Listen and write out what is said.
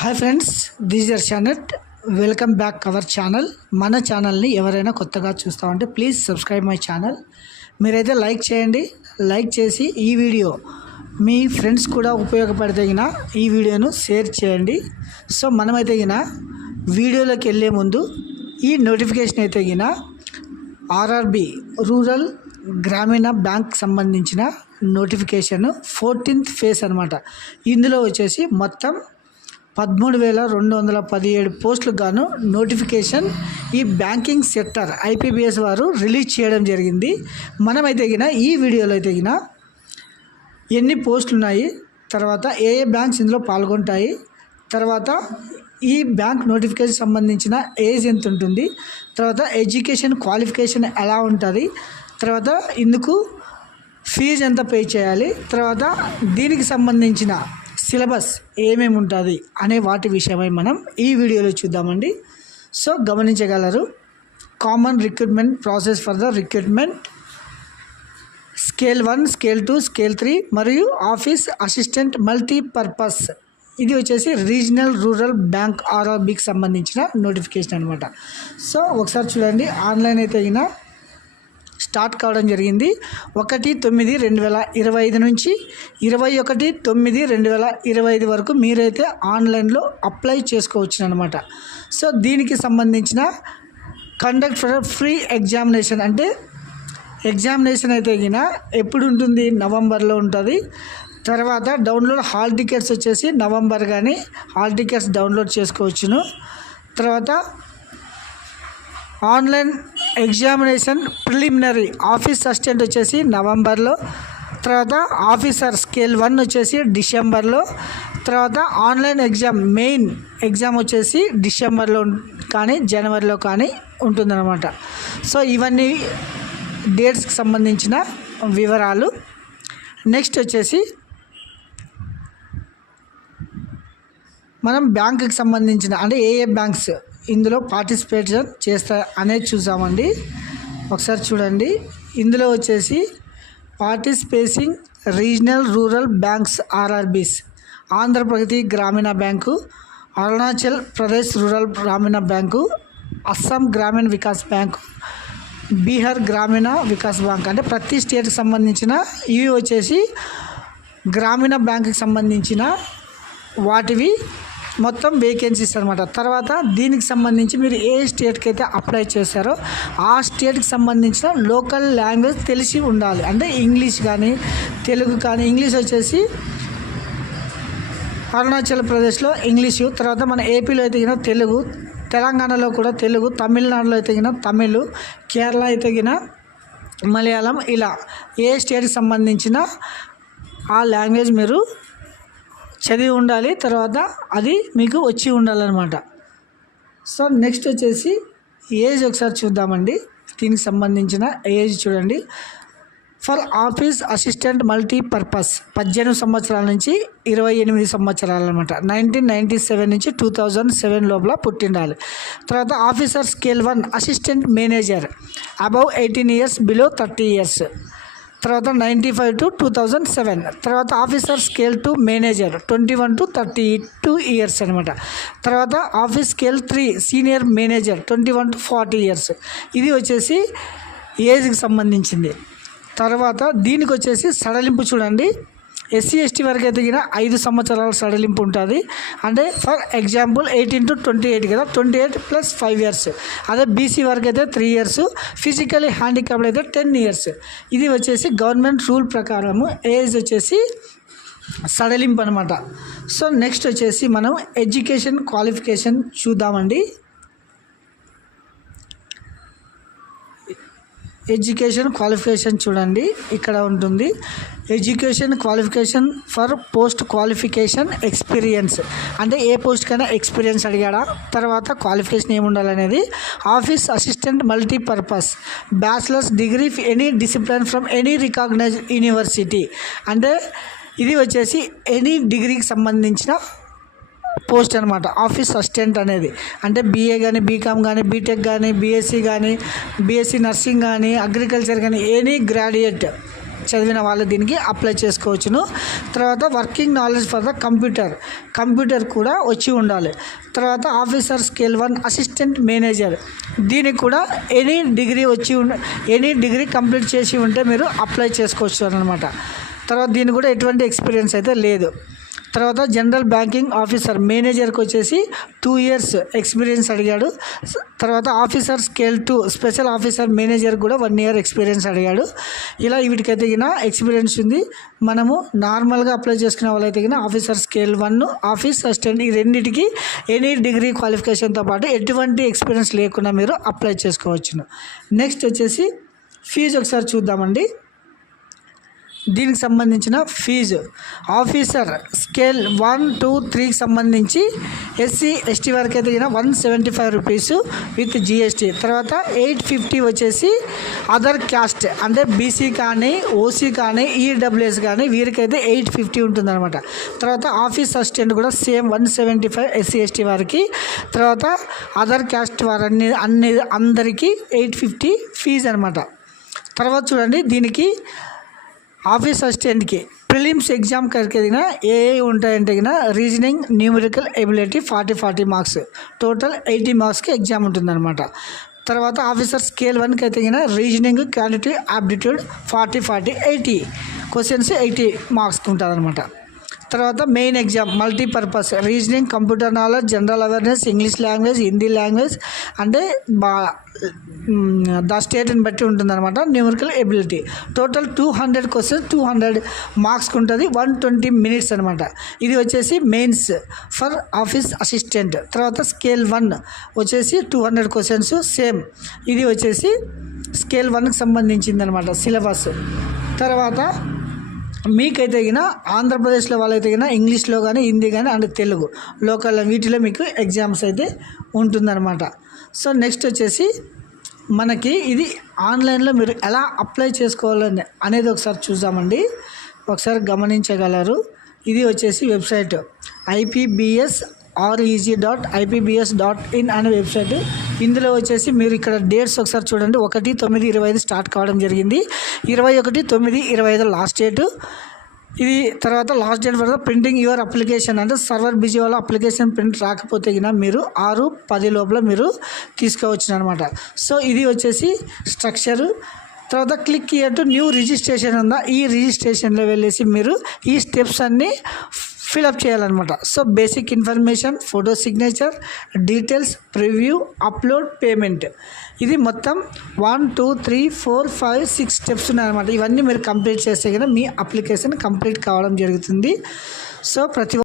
Hi friends, this your షానట్. Welcome back our channel. మన ఛానల్ని ఎవరైనా కొత్తగా చూస్తామంటే ప్లీజ్ సబ్స్క్రైబ్ మై ఛానల్. మీరైతే లైక్ చేయండి. లైక్ చేసి ఈ వీడియో మీ ఫ్రెండ్స్ కూడా ఉపయోగపడితే ఈ వీడియోను షేర్ చేయండి. సో మనమైతే వీడియోలోకి వెళ్ళే ముందు ఈ నోటిఫికేషన్ అయితే ఆర్ఆర్బి రూరల్ గ్రామీణ బ్యాంక్ సంబంధించిన నోటిఫికేషన్ 14th ఫేజ్ అనమాట. ఇందులో వచ్చేసి మొత్తం 13,217 పోస్టులకు గాను నోటిఫికేషన్ ఈ బ్యాంకింగ్ సెక్టర్ ఐపీబీఎస్ వారు రిలీజ్ చేయడం జరిగింది. మనమైతే ఈ వీడియోలో అయితే ఎన్ని పోస్టులు ఉన్నాయి, తర్వాత ఏ బ్యాంక్స్ ఇందులో పాల్గొంటాయి, తర్వాత ఈ బ్యాంక్ నోటిఫికేషన్ సంబంధించిన ఏజ్ ఎంత ఉంటుంది, తర్వాత ఎడ్యుకేషన్ క్వాలిఫికేషన్ ఎలా ఉంటుంది, తర్వాత ఇందుకు ఫీజు ఎంత పే చేయాలి, తర్వాత దీనికి సంబంధించిన సిలబస్ ఏమేమి ఉంటుంది అనే వాటి విషయమై మనం ఈ వీడియోలో చూద్దామండి. సో గమనించగలరు, common recruitment process for the recruitment scale 1, scale 2, scale 3 మరియు ఆఫీస్ అసిస్టెంట్ మల్టీపర్పస్. ఇది వచ్చేసి రీజనల్ రూరల్ బ్యాంక్ ఆర్ఆర్బికి సంబంధించిన నోటిఫికేషన్ అనమాట. సో ఒకసారి చూడండి, ఆన్లైన్ అయితే స్టార్ట్ కావడం జరిగింది 1/9/2025 నుంచి 21/9/2025 వరకు మీరైతే ఆన్లైన్లో అప్లై చేసుకోవచ్చు అనమాట. సో దీనికి సంబంధించిన కండక్ట్ ఫర్ ఫ్రీ ఎగ్జామినేషన్, అంటే ఎగ్జామినేషన్ అయితే ఎప్పుడు ఉంటుంది, నవంబర్లో ఉంటుంది. తర్వాత డౌన్లోడ్ హాల్ టికెట్స్ వచ్చేసి నవంబర్ కానీ హాల్ టికెట్స్ డౌన్లోడ్ చేసుకోవచ్చును. తర్వాత online examination preliminary office assistant వచ్చేసి నవంబర్లో, తర్వాత ఆఫీసర్ స్కేల్ 1 వచ్చేసి డిసెంబర్లో, తర్వాత ఆన్లైన్ ఎగ్జామ్ మెయిన్ ఎగ్జామ్ వచ్చేసి డిసెంబర్లో కానీ జనవరిలో కానీ ఉంటుందన్నమాట. సో ఇవన్నీ డేట్స్కి సంబంధించిన వివరాలు. నెక్స్ట్ వచ్చేసి మనం బ్యాంకుకి సంబంధించిన అంటే ఏ బ్యాంక్స్ ఇందులో పార్టిసిపేషన్ చేస్తా అనేది చూసామండి. ఒకసారి చూడండి, ఇందులో వచ్చేసి పార్టిసిపేసింగ్ regional rural banks RRBs, Andhra Pragathi గ్రామీణ బ్యాంకు, అరుణాచల్ ప్రదేశ్ రూరల్ గ్రామీణ బ్యాంకు, అస్సాం గ్రామీణ వికాస్ బ్యాంకు, బీహార్ గ్రామీణ వికాస్ బ్యాంక్. అంటే ప్రతి స్టేట్కి సంబంధించిన ఇవి వచ్చేసి గ్రామీణ బ్యాంకుకి సంబంధించిన వాటివి మొత్తం వేకెన్సీస్ అనమాట. తర్వాత దీనికి సంబంధించి మీరు ఏ స్టేట్కి అయితే అప్లై చేశారో ఆ స్టేట్కి సంబంధించిన లోకల్ లాంగ్వేజ్ తెలిసి ఉండాలి. అంటే ఇంగ్లీష్ కానీ తెలుగు కానీ, ఇంగ్లీష్ వచ్చేసి అరుణాచల్ ప్రదేశ్లో ఇంగ్లీషు, తర్వాత మన ఏపీలో అయితే తెలుగు, తెలంగాణలో కూడా తెలుగు, తమిళనాడులో అయితే తమిళ్, కేరళ అయితే మలయాళం, ఇలా ఏ స్టేట్కి సంబంధించిన ఆ లాంగ్వేజ్ మీరు చదివి ఉండాలి. తర్వాత అది మీకు వచ్చి ఉండాలన్నమాట. సో నెక్స్ట్ వచ్చేసి ఏజ్ ఒకసారి చూద్దామండి. దీనికి సంబంధించిన ఏజ్ చూడండి, ఫర్ ఆఫీస్ అసిస్టెంట్ మల్టీపర్పస్ 18 సంవత్సరాల నుంచి 28 సంవత్సరాలు అనమాట. 1997 నుంచి 2007 లోపల పుట్టిండాలి. తర్వాత officer scale 1 assistant manager above 18 years, below 30 years. తర్వాత 95 to 2007. తర్వాత officer scale 2 manager 21 to 32 years అనమాట. తర్వాత office scale 3 senior manager 21 to 40 years. ఇది వచ్చేసి ఏజ్కి సంబంధించింది. తర్వాత దీనికి వచ్చేసి సడలింపు చూడండి, ఎస్సీ ఎస్టీ వరకు అయితే 5 సంవత్సరాల సడలింపు ఉంటుంది. అంటే ఫర్ ఎగ్జాంపుల్ 18 to 28 కదా, 28 + 5 ఇయర్స్. అదే బీసీ వరకు అయితే 3 ఇయర్స్, ఫిజికలీ హ్యాండిక్యాప్డ్ అయితే 10 ఇయర్స్. ఇది వచ్చేసి గవర్నమెంట్ రూల్ ప్రకారము ఏజ్ వచ్చేసి సడలింపు అనమాట. సో నెక్స్ట్ వచ్చేసి మనం ఎడ్యుకేషన్ క్వాలిఫికేషన్ చూద్దామండి. ఎడ్యుకేషన్ క్వాలిఫికేషన్ చూడండి, ఇక్కడ ఉంటుంది. Education qualification for post qualification experience, అంటే ఏ పోస్ట్ కైనా ఎక్స్పీరియన్స్ అడిగాడా, తర్వాత క్వాలిఫికేషన్ ఏముండాలనేది. Office assistant multipurpose bachelors degree any discipline from any recognised university. అంటే ఇది వచ్చేసి ఎనీ డిగ్రీకి సంబంధించిన పోస్ట్ అనమాట. ఆఫీస్ అసిస్టెంట్ అనేది అంటే బీఏ కానీ, బీకామ్ కానీ, బీటెక్ కానీ, బీఎస్సీ కానీ, బీఎస్సీ నర్సింగ్ కానీ, అగ్రికల్చర్ కానీ, ఎనీ గ్రాడ్యుయేట్ చదివిన వాళ్ళు దీనికి అప్లై చేసుకోవచ్చును. తర్వాత working knowledge for the computer కూడా వచ్చి ఉండాలి. తర్వాత ఆఫీసర్ స్కేల్ 1 అసిస్టెంట్ మేనేజర్, దీనికి కూడా ఎనీ డిగ్రీ కంప్లీట్ చేసి ఉంటే మీరు అప్లై చేసుకోవచ్చు అనమాట. తర్వాత దీనికి కూడా ఎటువంటి ఎక్స్పీరియన్స్ అయితే లేదు. తర్వాత జనరల్ బ్యాంకింగ్ ఆఫీసర్ మేనేజర్కి వచ్చేసి 2 years ఎక్స్పీరియన్స్ అడిగాడు. తర్వాత officer scale 2 special officer manager కూడా 1 year ఎక్స్పీరియన్స్ అడిగాడు. ఇలా వీటికైతే తగిన ఎక్స్పీరియన్స్ ఉంది. మనము నార్మల్గా అప్లై చేసుకునే వాళ్ళైతే తగిన ఆఫీసర్ స్కేల్ 1 ఆఫీస్ అసిస్టెంట్ ఈ రెండింటికి ఎనీ డిగ్రీ క్వాలిఫికేషన్తో పాటు ఎటువంటి ఎక్స్పీరియన్స్ లేకుండా మీరు అప్లై చేసుకోవచ్చును. నెక్స్ట్ వచ్చేసి ఫీజు ఒకసారి చూద్దామండి. దీనికి సంబంధించిన ఫీజు ఆఫీసర్ స్కేల్ 1, 2, 3కి సంబంధించి SC, ST వరకు అయితే 175 రూపీస్ విత్ GST. తర్వాత 850 వచ్చేసి అదర్ క్యాస్ట్ అంటే BC కానీ OC కానీ EWS కానీ వీరికైతే 850 ఉంటుందన్నమాట. తర్వాత ఆఫీస్ అసిస్టెంట్ కూడా సేమ్ 175 SC, ST వారికి. తర్వాత అదర్ క్యాస్ట్ వారు అందరికీ 850 ఫీజు అనమాట. తర్వాత చూడండి, దీనికి ఆఫీస్ అసిస్టెంట్కి ప్రిలిమ్స్ ఎగ్జామ్ కరిగిన ఏ ఉంటాయంటే reasoning, numerical ability 40 marks, total 80 మార్క్స్కి ఎగ్జామ్ ఉంటుందన్నమాట. తర్వాత ఆఫీసర్ స్కేల్ 1కి అయితే రీజనింగ్, క్వాంటిటీ, ఆప్టిట్యూడ్ 40, 80 క్వశ్చన్స్ 80 మార్క్స్కి ఉంటుందన్నమాట. తర్వాత main exam multipurpose reasoning, computer knowledge, general awareness, English language, Hindi language అంటే ద స్టేట్ని బట్టి ఉంటుందన్నమాట. న్యూమరికల్ ఎబిలిటీ టోటల్ 200 క్వశ్చన్స్ 200 మార్క్స్కి ఉంటుంది. 120 minutes అనమాట. ఇది వచ్చేసి మెయిన్స్ ఫర్ ఆఫీస్ అసిస్టెంట్. తర్వాత స్కేల్ 1 వచ్చేసి 200 క్వశ్చన్స్ సేమ్. ఇది వచ్చేసి స్కేల్ 1కి సంబంధించింది అనమాట సిలబస్. తర్వాత మీకైతే ఆంధ్రప్రదేశ్లో వాళ్ళైతే ఇంగ్లీష్లో కానీ హిందీ కానీ అండ్ తెలుగు లోకల్ వీటిలో మీకు ఎగ్జామ్స్ అయితే ఉంటుందన్నమాట. సో నెక్స్ట్ వచ్చేసి మనకి ఇది ఆన్లైన్లో మీరు ఎలా అప్లై చేసుకోవాలని అనేది ఒకసారి చూద్దామండి. ఒకసారి గమనించగలరు. ఇది వచ్చేసి వెబ్సైట్ IPBSREG.IPBS.in అనే వెబ్సైట్. ఇందులో వచ్చేసి మీరు ఇక్కడ డేట్స్ ఒకసారి చూడండి. 1/9/25 స్టార్ట్ కావడం జరిగింది. 21/9/25 లాస్ట్ డేటు. ఇది తర్వాత last date for the printing your application అంటే సర్వర్ బిజీ వల్ల అప్లికేషన్ ప్రింట్ రాకపోతే మీరు 6-10 లోపల మీరు తీసుకోవచ్చు అనమాట. సో ఇది వచ్చేసి స్ట్రక్చరు. తర్వాత click here to new registration ఉందా, ఈ రిజిస్ట్రేషన్లో వెళ్ళేసి మీరు ఈ స్టెప్స్ అన్నీ ఫిలప్ చేయాలన్నమాట. So basic information, photo signature, details, preview, upload, payment. ఇది మొత్తం 1, 2, 3, 4, 5, 6 స్టెప్స్ ఉన్నాయన్నమాట. ఇవన్నీ మీరు కంప్లీట్ చేస్తే మీ అప్లికేషన్ కంప్లీట్ కావడం జరుగుతుంది. సో ప్రతి